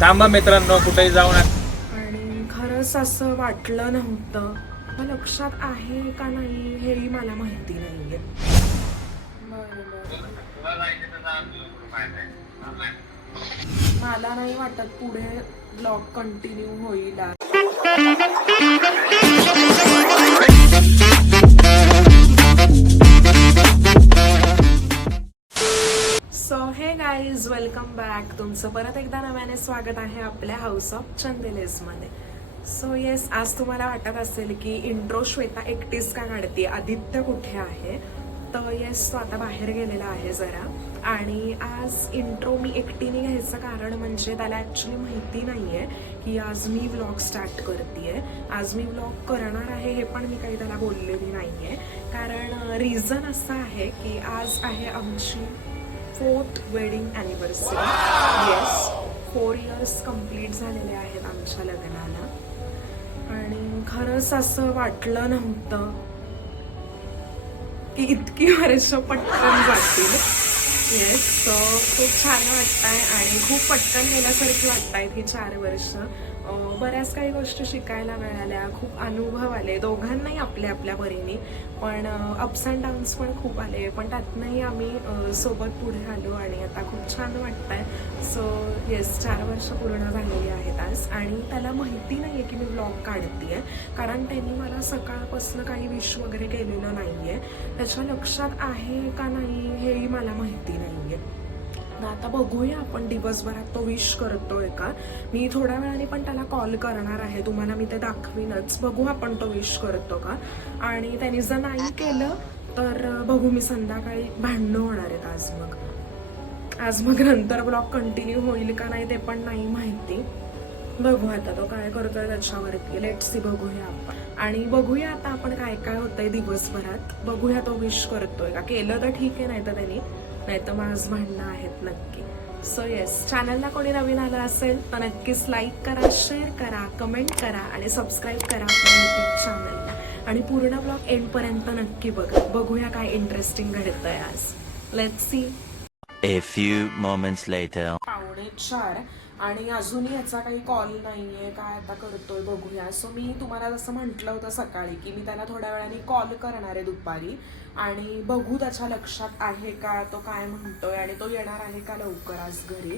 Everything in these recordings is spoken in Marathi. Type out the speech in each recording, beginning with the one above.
थांबा मित्रांनो, कुठेही जाऊ नका. आणि खरंच असं वाटलं नव्हतं. मग लक्षात आहे का नाही हेही मला माहिती नाहीये. मला नाही वाटत पुढे ब्लॉग कंटिन्यू होईल. सो हे गाईज, वेलकम बॅक. तुमचं परत एकदा नव्याने स्वागत आहे आपल्या हाऊस ऑफ चंदेलेसमध्ये. सो येस, आज तुम्हाला वाटत असेल की इंट्रो श्वेता एकटीच का काढते, आदित्य कुठे आहे. तर येस, तो आता बाहेर गेलेला आहे जरा. आणि आज इंट्रो मी एकटीने घ्यायचं कारण म्हणजे त्याला ॲक्च्युली माहिती नाही आहे की आज मी व्लॉग स्टार्ट करते. आज मी व्लॉग करणार आहे हे पण मी काही त्याला बोललेली नाही आहे. कारण रिझन असं आहे की आज आहे आमची 4th wedding anniversary. Yes, 4 years complete झालेले आहेत आमच्या लग्नाला. आणि खरंच असं वाटलं नव्हतं की इतकी वर्ष पटकन जातील. येस, सो खूप छान वाटतंय आणि खूप पटकन गेल्यासारखी वाटतायत ही 4 वर्ष. बऱ्याच काही गोष्टी शिकायला मिळाल्या, खूप अनुभव आले दोघांनाही आपल्या आपल्या परीने. पण अप्स अँड डाऊन्स पण खूप आले, पण त्यातनंही आम्ही सोबत पुढे आलो आणि आता खूप छान वाटतंय. सो येस, 4 वर्ष पूर्ण झालेली आहेत आज. आणि त्याला माहिती नाही आहे की मी व्लॉग काढते, कारण त्यांनी मला सकाळपासून काही विश वगैरे केलेलं नाही आहे. त्याच्या लक्षात आहे का नाही हेही मला माहिती नाही आहे. आता बघूया आपण दिवसभरात तो विश करतोय का. मी थोड्या वेळाने पण त्याला कॉल करणार आहे, तुम्हाला मी ते दाखवीनच. बघू आपण तो विश करतो का. आणि त्यांनी जर नाही केलं तर बघू, मी संध्याकाळी भांडणं होणार आहेत आज मग नंतर ब्लॉग कंटिन्यू होईल का नाही ते पण नाही माहिती. बघू आता तो काय करतोय त्याच्यावरती. लेट्स सी, बघूया आपण. आणि बघूया आता आपण काय काय होतंय दिवसभरात. बघूया तो विश करतोय का. केलं तर ठीक आहे, नाही तर त्यांनी, नाही तर मग आज भांडणं आहेत नक्की. सो येस, चॅनलला कोणी नवीन आलं असेल तर नक्कीच लाईक करा, शेअर करा, कमेंट करा आणि सबस्क्राईब करा आपल्या यूट्यूब चॅनलला. आणि पूर्ण ब्लॉग एंडपर्यंत नक्की बघा. बघूया काय इंटरेस्टिंग घडतंय आज. Let's see. A few moments later. 3:45 आणि अजूनही याचा काही कॉल नाहीये. काय आता करतोय बघूया. सो मी तुम्हाला जसं म्हटलं होतं सकाळी की मी त्याला थोड्या वेळाने कॉल करणार आहे दुपारी. आणि बघू त्याच्या लक्षात आहे का, तो काय म्हणतोय आणि तो येणार आहे का लवकर आज घरी.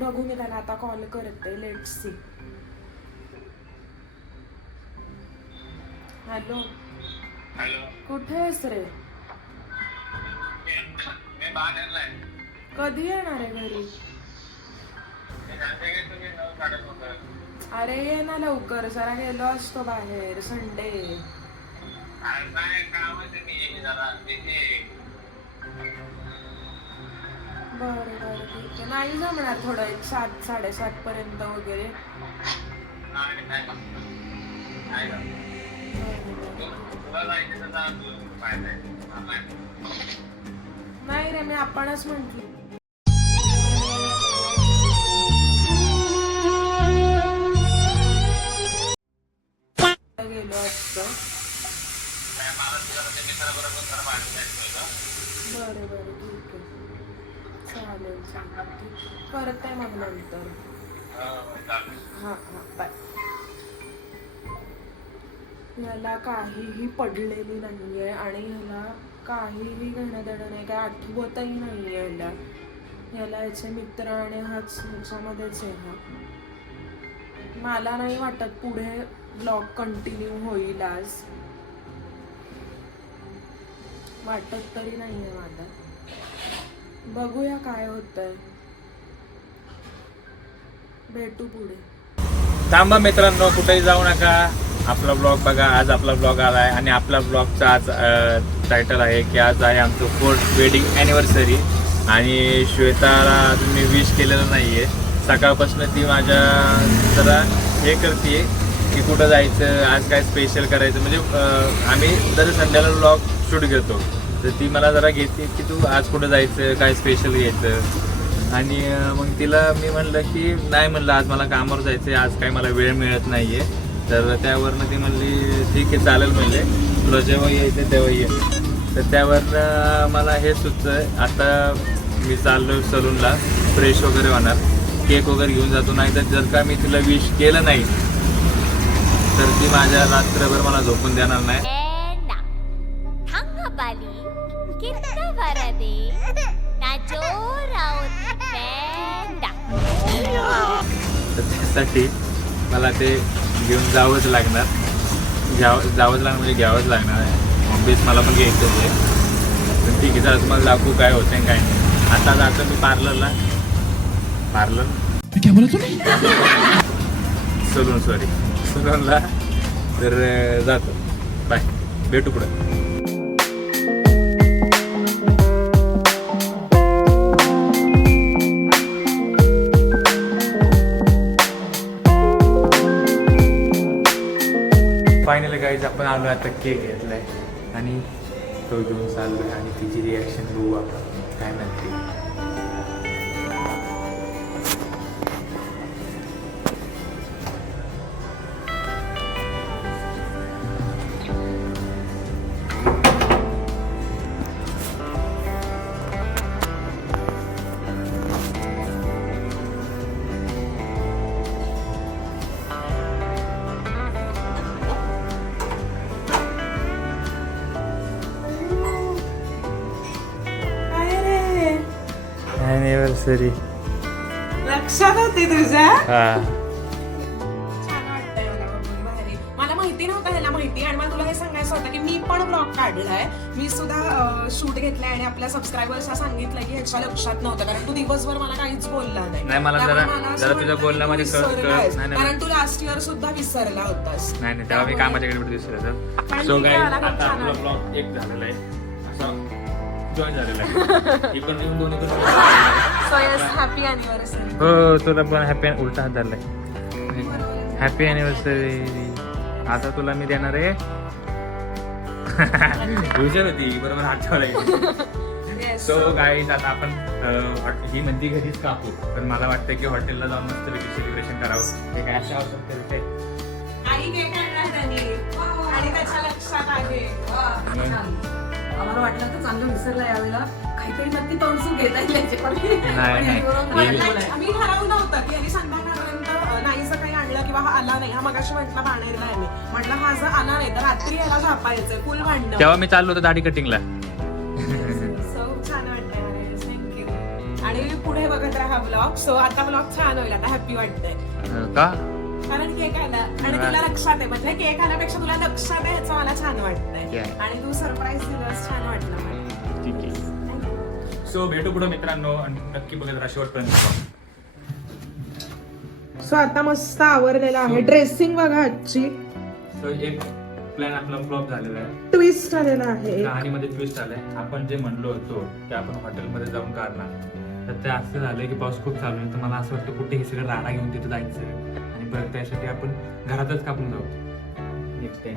बघू, मी त्याला आता कॉल करते. Let's see. हॅलो, कुठे आहेस रे. कधी येणार आहे घरी. अरे ये ना लवकर, जरा गेलो असतो बाहेर. संडे. बरं बरं, ठीक आहे. नाही जमणार थोडं, एक 7-7:30 पर्यंत वगैरे. नाही रे, मी आपणच म्हंटली. गेलो असतो. बरं बरं, ठीक आहे. चालेल चालेल, करते मग नंतर. हां हां, बाय. ह्याला काहीही पडलेली नाहीये आणि ह्याला काहीही घेणं देणं नाही, काय आठवतही नाहीये ह्याला याचे मित्र आणि हाच ह्याच्यामध्येच आहे हा. मला नाही वाटत पुढे ब्लॉग कंटिन्यू होईल आज. वाटत तरी नाहीये मला. बघूया काय होतंय. भेटू पुढे. थांबा मित्रांनो, कुठेही जाऊ नका. आपला ब्लॉग बघा. आज आपला ब्लॉग आलाय आणि आपला ब्लॉगचा आज टायटल आहे की आज आहे आमचं 4th वेडिंग ॲनिव्हर्सरी. आणि श्वेताला अजून मी विश केलेलं नाही आहे. सकाळपासून ती माझ्या जरा हे करते की कुठं जायचं, आज काय स्पेशल करायचं. म्हणजे आम्ही दर संडेला ब्लॉग शूट घेतो, तर ती मला जरा घेते की तू आज कुठं जायचं, काय स्पेशल घ्यायचं. आणि मग तिला मी म्हणलं की नाही, म्हणलं आज मला कामावर जायचं आहे, आज काही मला वेळ मिळत नाही आहे. तर त्यावरनं ती म्हणली ठीक आहे चालेल, म्हणले तुला जेव्हा यायचं तेव्हा ये. तर त्यावरनं मला हे सुचतं, आता मी चाललो सलूनला, फ्रेश वगैरे होणार केक वगैरे घेऊन जातो. नाही तर जर का मी तिला विश केलं नाही तर ती माझ्या रात्रभर मला झोपून देणार नाही. तर त्यासाठी मला ते घेऊन जावंच लागणार. जावंच लागणार म्हणजे घ्यावंच लागणार आहे. ऑब्वियस मला पण घ्यायचंच आहे. पण ठीक आहे, चला तुम्हाला दाखवू काय होतं आणि काय नाही. आता जातो मी पार्लरला. सलूनला तर जातो. बाय, भेटू पुढं. फायनली गाईज आपण आलो आता केक घेतलाय आणि तो घेऊन चाललोय आणि तिची रिॲक्शन बघू आपण काय म्हणते. ॲनिव्हर्सरी लक्षात होते तुझ्या. हा. छान वाटतंय मला बघून भारी. मला माहिती नव्हतं ह्याला माहिती आणि मला तुला हे सांगायचं होतं की मी पण ब्लॉग काढलाय. मी सुद्धा शूट घेतलाय आणि आपल्या सबस्क्रायबर्सला सांगितलं की ह्याच्या लक्षात नव्हतं कारण तू दिवसभर मला काहीच बोलला नाही, मला त्यामुळे जरा- मला असं जरा तुझ्या वाटतं की बोलण्यामध्ये तू कळत- विसरलायस. नाही, नाही. कारण तू लास्ट इयर सुद्धा विसरला होतास. नाही तेव्हा मी कामाच्या कडे दिसलं. पण सो ठीक गाईज आहे, मला खूप आता छान आपला वाटलं. ब्लॉग एक झालेला आहे. असा जॉईन झालेला आहे. इकडून येऊन दोन्ही करून. So yes, happy anniversary. हो, तुला पण हॅपी उलटा हात झालाय. Happy anniversary. आता तुला मी देणार आहे. हुशार होती, बरोबर हात ठेवलाय. सो गाईज आता आपण ही म्हणती घरीच कापू, पण मला वाटतं की हॉटेलला जाऊन मस्त सेलिब्रेशन करावं. ते काय अशा आवश्यकता होते. आई केक आणला त्यांनी आणि त्याच्या लक्षात आहे. आम्हाला वाटलं तर चांगलं विसरलं यावेळेला काहीतरी नक्की तोंडसून घेता येईल याच्याकडे. नाही. मी ठरवलं होतं की यांनी संध्याकाळपर्यंत नाही जर काही आणलं किंवा हा आला नाही. हा मगाशी म्हटला बाणेरला आहे मी म्हटलं हा जर आला नाही तर रात्री याला झापायचंय फुल भांडण. तेव्हा मी चाललो होतो दाढी कटिंगला. सो छान वाटतंय. थँक्यू. आणि पुढे बघत राहा ब्लॉग. सो आता ब्लॉग छान होईल. आता हॅपी वाटतंय का कारण केक आला आणि तुला लक्षात आहे. म्हणजे केक आल्यापेक्षा तुला लक्षात आहे ह्याचं मला छान वाटतंय. आणि तू सरप्राईज दिलंस, छान वाटलं मला. ठीक आहे. सो भेटू पुढे मित्रांनो आणि नक्की बघत राहा शेवटपर्यंत. सो आता मस्त आवरलेला आहे. ड्रेसिंग बघा आजची. सो एक प्लॅन आपला फ्लॉप झालेला आहे. ट्विस्ट आलेला आहे. कहाणीमध्ये ट्विस्ट आलाय. आपण जे म्हणलो होतो की आपण हॉटेलमध्ये जाऊन काढणार, तर ते असं झालंय की पाऊस खूप चालू आहे. तर मला असं वाटतं कुठे हे सगळं राडा घेऊन तिथं जायचं आणि परत त्यासाठी आपण घरातच कापून जाऊ नेक्स्ट टाइम.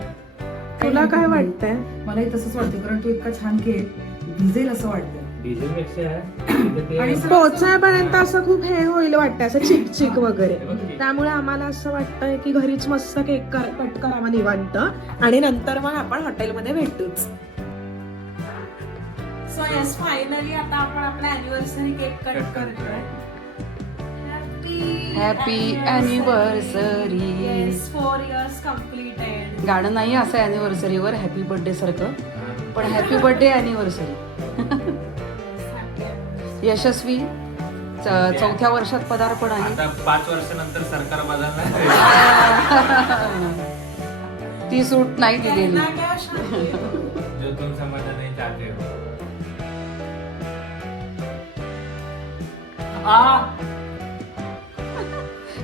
तुला काय वाटतंय? मलाही तसंच वाटतं कारण तू इतका छान केक भिजेल असं वाटतं. डिझेल पेक्षा आणि पोहोचायपर्यंत असं खूप हे होईल वाटतं, असं चिक चिक वगैरे. त्यामुळे आम्हाला असं वाटतंय की घरीच मस्त केक कट करावा निवांत आणि नंतर मग आपण हॉटेलमध्ये भेटूच. सो येस, फायनली आता आपण आपला अॅनिव्हर्सरी केक कट करतोय. Happy anniversary. Yes, 4 years completed. गाणं नाही असं अॅनिव्हर्सरीवर हॅपी बर्थडे सारखं, पण हॅपी बर्थडे अॅनिव्हर्सरी. यशस्वी 4थ्या वर्षात पदार्पण आहे. आता 5 वर्षानंतर सरकार बदलणार. ती सूट नाही दिलेली. त्यांना काय शांती. जो तुम समझना नहीं चाहते हो.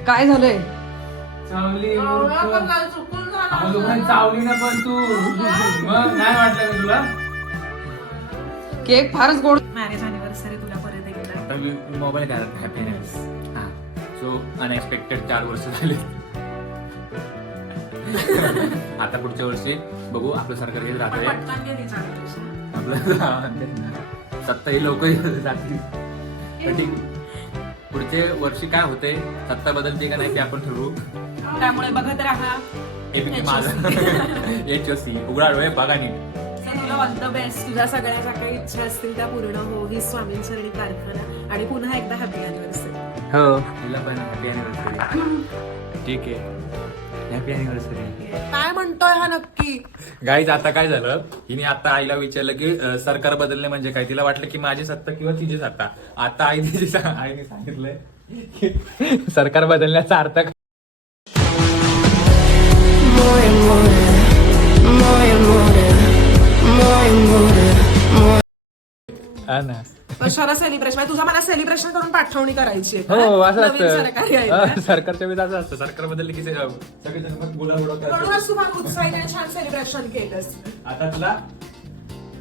काय झालंय? चावली चुकून झालं. चावली ना पण तू मग नाही वाटलं का तुला? केक फारच गोड. मॅरेज अॅनिव्हर्सरी तुला परत एकदा. आता मी मोबाईल घालत हॅपीनेस. सो अनएक्सपेक्टेड 4 वर्ष झाले. आता पुढच्या वर्षी बघू आपलं सरकार घेत राहतंय. पटकन गेली 4 वर्ष. आपलं सत्ता ही लवकर जातील. पण ठीक, पुढचे वर्षी काय होते, सत्ता बदलते का नाही ते आपण ठरवू. त्यामुळे बघत राहा. एपीके माझं HOC उघडा डोळे बघा नी. तुला ऑल द बेस्ट. तुझ्या सगळ्या ज्या काही इच्छा असतील त्या पूर्ण हो. ही स्वामींचरणी प्रार्थना आणि पुन्हा एकदा हॅपी अॅनिव्हर्सरी. हो तिला पण हॅपी अॅनिव्हर्सरी. ठीक आहे, हॅपी अॅनिव्हर्सरी. काय म्हणतोय हा नक्की? गाईज आता काय झालं, हिने आता आईला विचारलं की सरकार बदलणे म्हणजे काय. तिला वाटलं की माझी सत्ता किंवा तिची सत्ता. आता आईने सांगितलंय की सरकार बदलण्याचा अर्थ काय? हा ना. कशाला सेलिब्रेशन? म्हणजे तुझा मला सेलिब्रेशन करून पाठवणी करायची आहे का? हो असं नवीन सरकार यायला. असतं सरकारच्या वेळेस असं असतं. सरकार बदलले की सगळेजण मग गुलाल उडवतात. म्हणूनच तू मला उत्साही आणि छान सेलिब्रेशन केलंस. आता तुला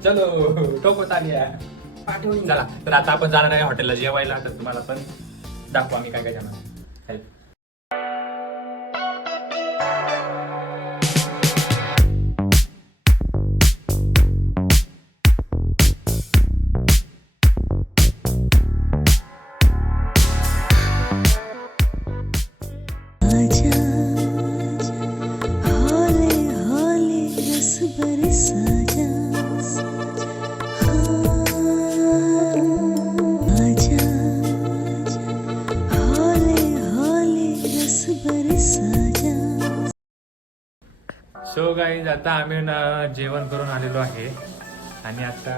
चलो टोकत आली आहे पाठवणी. चला तर आता आपण जाणार आहे हॉटेलला जेवायला. तर तुम्हाला पण दाखवू आम्ही काय काय जाणार. आजा हौले हौले रस बरसा जा आजा हौले हौले रस बरसा जा. सो गाईज आता आम्ही ना जेवण करून आलेलो आहे आणि आता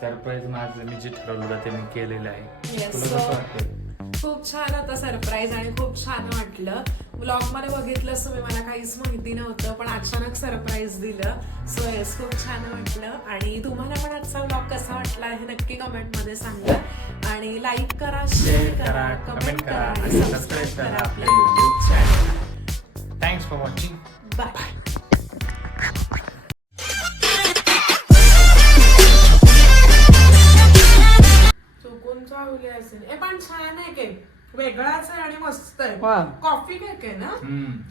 सरप्राईज माझं मी जे ठरवलं होतं ते मी केलेलं आहे. Yes, तुला so- कसं वाटतं? खूप छान होता सरप्राईज आणि खूप छान वाटलं. व्लॉग मध्ये बघितलं तुम्ही, मला काहीच माहिती नव्हतं पण अचानक सरप्राईज दिलं. सो येस, खूप छान वाटलं. आणि तुम्हाला पण आजचा व्लॉग कसा वाटला हे नक्की कमेंट मध्ये सांगा. आणि लाईक करा, शेअर करा, कमेंट करा आणि सबस्क्राईब करा आपल्या YouTube channel. Thanks for watching. Bye. चुकून चावली असेल. पण छान आहे केक, वेगळाच आहे आणि मस्त आहे. कॉफी केक आहे ना?